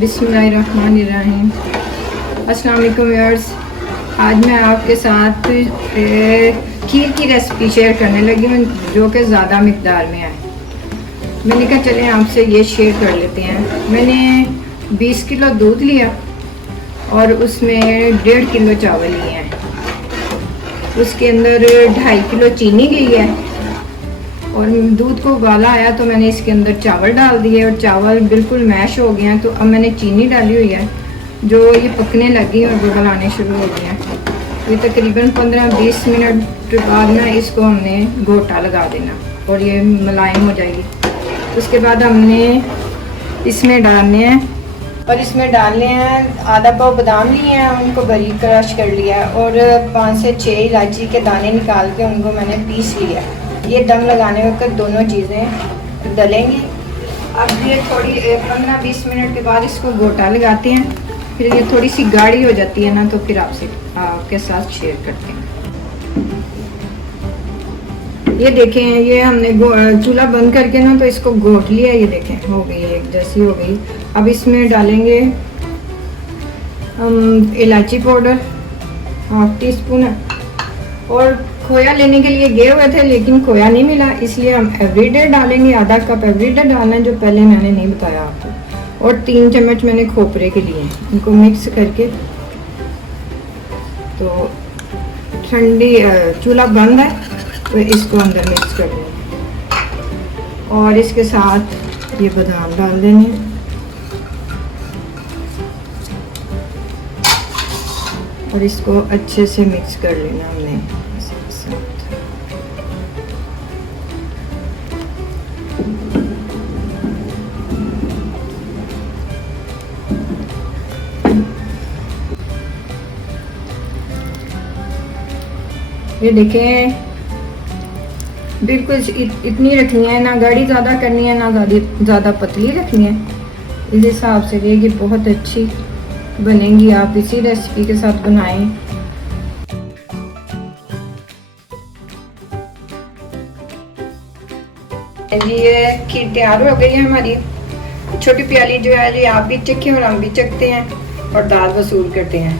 बिस्मिल्लाहिर्रहमानिर्रहीम। अस्सलाम वालेकुम व्यूअर्स। आज मैं आपके साथ खीर की रेसिपी शेयर करने लगी हूँ जो कि ज़्यादा मिकदार में है। मैंने कहा चलें आपसे ये शेयर कर लेते हैं। मैंने 20 किलो दूध लिया और उसमें 1.5 किलो चावल लिए हैं। उसके अंदर 2.5 किलो चीनी गई है और दूध को उबाला आया तो मैंने इसके अंदर चावल डाल दिए और चावल बिल्कुल मैश हो गए हैं। तो अब मैंने चीनी डाली हुई है जो ये पकने लगी और बुबल आने शुरू हो गए हैं। ये तकरीबन 15-20 मिनट बाद ना इसको हमने घोटा लगा देना और ये मुलायम हो जाएगी। उसके बाद हमने इसमें डालने हैं और इसमें डालने हैं आधा पाव बादाम लिए हैं, उनको बारीक क्रश कर लिया और 5 से 6 इलायची के दाने निकाल के उनको मैंने पीस लिया। ये दम लगाने वक्त दोनों चीज़ें डलेंगी। अब ये थोड़ी 15-20 मिनट के बाद इसको घोटा लगाते हैं। फिर ये थोड़ी सी गाढ़ी हो जाती है ना तो फिर आपके साथ शेयर करते हैं। ये देखें, ये हमने चूल्हा बंद करके ना तो इसको घोट लिया। ये देखें हो गई, एक जैसी हो गई। अब इसमें डालेंगे हम इलायची पाउडर 1/2 टीस्पून और खोया लेने के लिए गए हुए थे लेकिन खोया नहीं मिला, इसलिए हम एवरीडे डालेंगे। आधा कप एवरीडे डालना है जो पहले मैंने नहीं बताया आपको। और 3 चम्मच मैंने खोपरे के लिए, इनको मिक्स करके तो ठंडी चूल्हा बंद है तो इसको अंदर मिक्स कर देंगे और इसके साथ ये बादाम डाल देंगे और इसको अच्छे से मिक्स कर लेना हमने इसके साथ। ये देखें बिल्कुल इतनी रखनी है, ना गाढ़ी ज़्यादा करनी है ना ज़्यादा पतली रखनी है। इस हिसाब से ये बहुत अच्छी बनेंगी। आप इसी रेसिपी के साथ बनाएं। ये खीर तैयार हो गई है हमारी। छोटी प्याली जो है ये आप भी चखें और हम भी चखते हैं और दाल वसूल करते हैं।